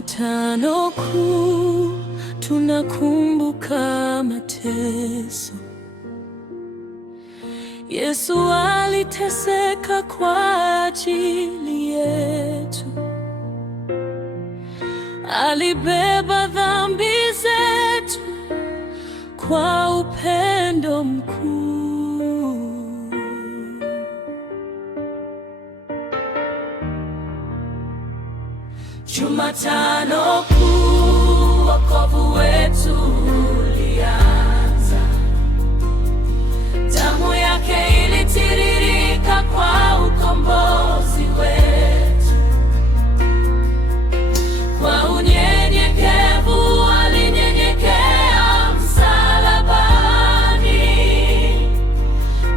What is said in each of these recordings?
Jumatano Kuu tunakumbuka mateso. Yesu aliteseka kwa ajili yetu. Alibeba dhambi zetu kwa upendo mkuu. Jumatano Kuu, wokovu wetu ulianza. Damu yake ilitiririka kwa ukombozi wetu. Kwa unyenyekevu alinyenyekea msalabani.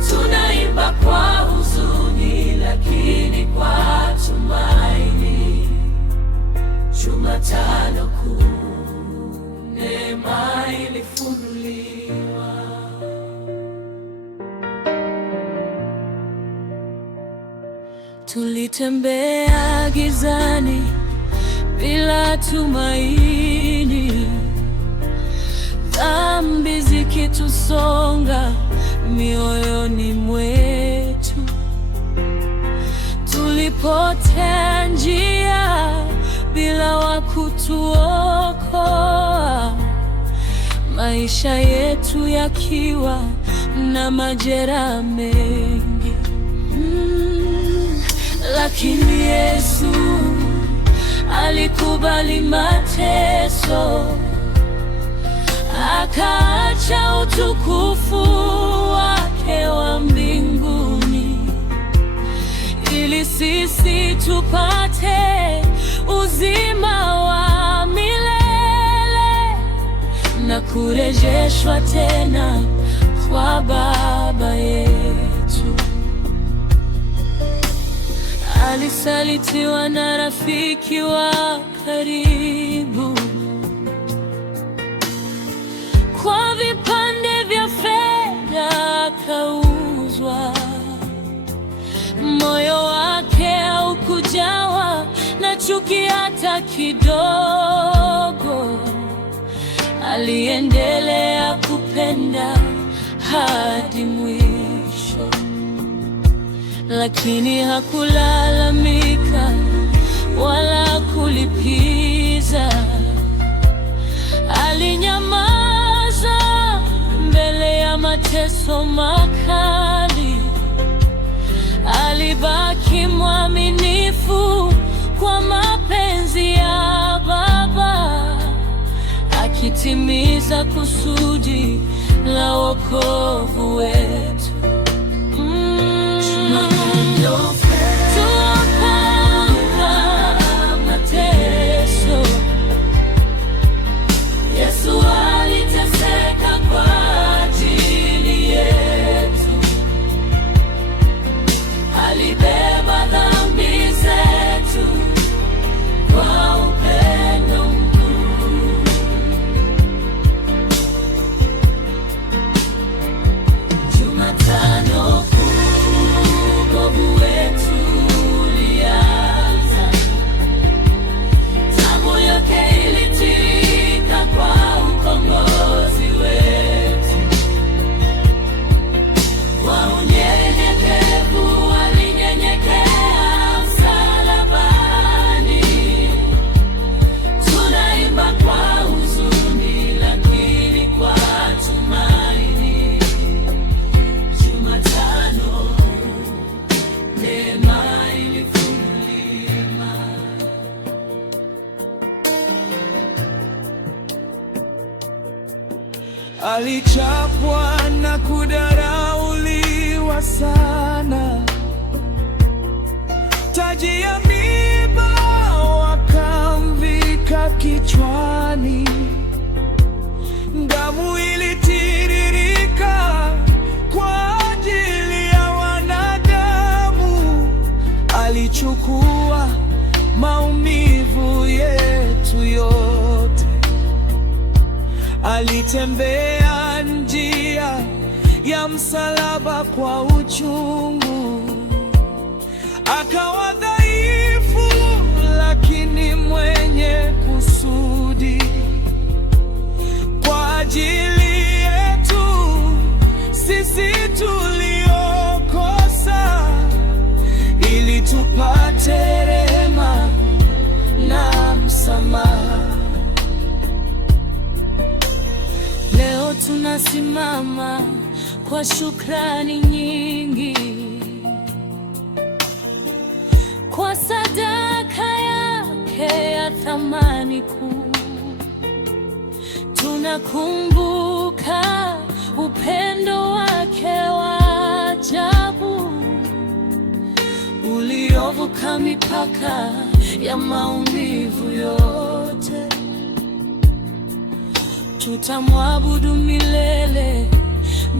Tunaimba kwa huzuni lakini kwa tumaini. Jumatano Kuu, neema ilifunuliwa. Tulitembea gizani bila tumaini, dhambi zikitusonga mioyoni mwetu. Tulipotea njia bila wa kutuokoa, maisha yetu yakiwa na majeraha mengi. Lakini Yesu alikubali mateso, akaacha utukufu wake wa mbinguni ili sisi tupate uzima wa milele na kurejeshwa tena kwa Baba yetu. Alisalitiwa na rafiki wa karibu, kwa vipande vya fedha akauzwa. Moyo wake haukujawa na chuki hata kidogo. Aliendelea kupenda hadi mwisho. Lakini hakulalamika wala kulipiza. Alinyamaza mbele ya mateso makali. Alibaki mwaminifu kwa mapenzi ya Baba, akitimiza kusudi la wokovu wetu. Yesu aliteseka kwa ajili yetu. Alibeba dhambi zetu kwa upendo mkuu. Jumatano Kuu, wokovu wetu ulianza. Damu yake ilitiririka kwa ukombozi wetu. Kwa unyenyekevu alinyenyekea msalabani. Tunaimba kwa huzuni lakini kwa tumaini. Jumatano Kuu, neema ilifunuliwa. Alichapwa na kudharauliwa sana. Taji ya miiba wakamvika kichwani. Damu ilitiririka kwa ajili ya wanadamu. Alichukua maumivu yetu yote. Alitembea njia ya msalaba kwa uchungu, akawa dhaifu lakini mwenye tunasimama kwa shukrani nyingi kwa sadaka yake ya thamani kuu. Tunakumbuka upendo wake wa ajabu uliovuka mipaka ya maumivu yote. Tutamwabudu milele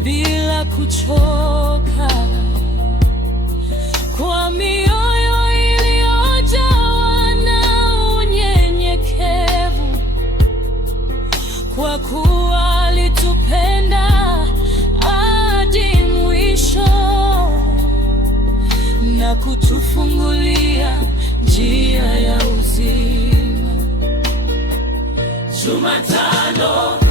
bila kuchoka, kwa mioyo iliyojawa na unyenyekevu, kwa kuwa alitupenda hadi mwisho na kutufungulia njia ya uzima. Jumatano